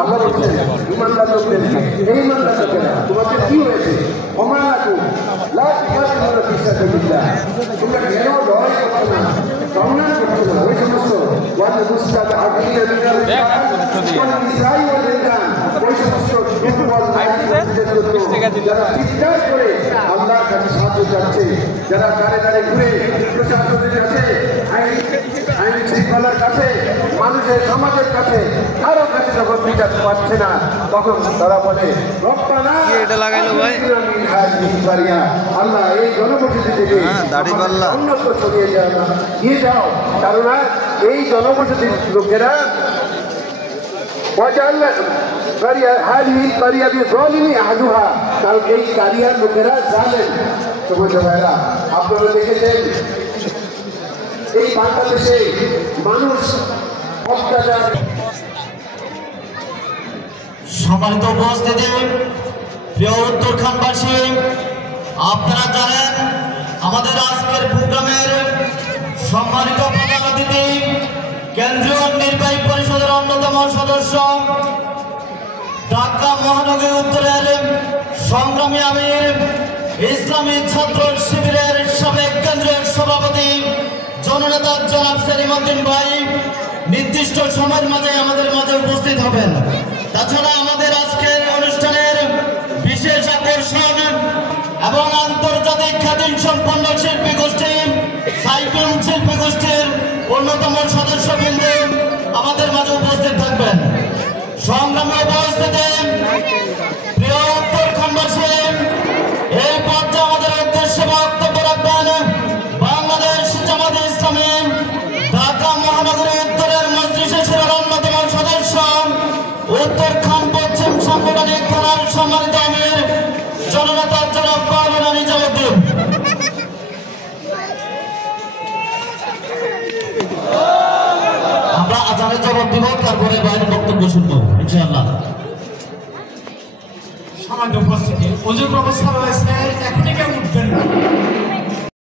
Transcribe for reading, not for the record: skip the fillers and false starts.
আমরা বলছেন ইমানদার লোকদেরকে এই ইমানদার লোকেরা তোমাদের কি হয়েছে তোমরা কেন লড়াই করছো না সংগ্রাম করছো না ওই সমস্ত ওই সমস্ত চিৎকার করে আল্লাহর কাছে সাহায্য চাচ্ছে যারা দাঁড়ে দাঁড়ে ঘুরে প্রশাসনের কাছে আইন শৃঙ্খলার কাছে মানুষের সমাজের কাছে কারো কাছে যখন বিচার পাচ্ছে না তখন তারা বলে আল্লাহ এই জনবসতি থেকে উন্নত ছড়িয়ে নিয়ে যাও কারণ এই জনবসতির লোকেরা কারণ এই কারিয়ার লোকেরা জানেন ভাইরা আপনারা দেখেছেন এই বাংলাদেশে মানুষ অত্যাচার সম্মানিত উপস্থিতি প্রিয় উত্তরখানবাসী আপনারা জানেন আমাদের আজকের প্রোগ্রামের সম্মানিত প্রধান অতিথি কেন্দ্রীয় নির্বাহী পরিষদের অন্যতম সদস্য ঢাকা মহানগরী উত্তরের সংগ্রামী আমির ইসলামী ছাত্র শিবিরের সাবেক কেন্দ্রীয় সভাপতি জননেতা জনাব সেলিমউদ্দিন ভাই নির্দিষ্ট সময়ের মাঝে আমাদের মাঝে উপস্থিত হবেন। তাছাড়া আমাদের আজকের অনুষ্ঠানের বিশেষ আকর্ষণ এবং আন্তর্জাতিক খ্যাতিসম্পন্ন শিল্পী গোষ্ঠী সাইফুল শিল্পী গোষ্ঠীর অন্যতম সদস্যবৃন্দ আমাদের মাঝে উপস্থিত থাকবেন। সংগ্রামী উপস্থিতি প্রিয় উত্তরখানবাসী এই পর্যায়ে আমাদের উদ্দেশ্যে বক্তব্য রাখবেন বাংলাদেশ জামাতে ইসলামী ঢাকা মহানগরী উত্তরের মজলিসের অন্যতম সদস্য উত্তরখান পশ্চিম সাংগঠনিক থানার সম্মানিত আমির জননেতা জনাব মাওলানা নিজামউদ্দিন। আমরা আজানের জবাব দিব, তারপরে বাইরের বক্তব্য শুনবো ইনশাআল্লাহ। সামান্য উপস্থিতি অজুর ব্যবস্থা রয়েছে।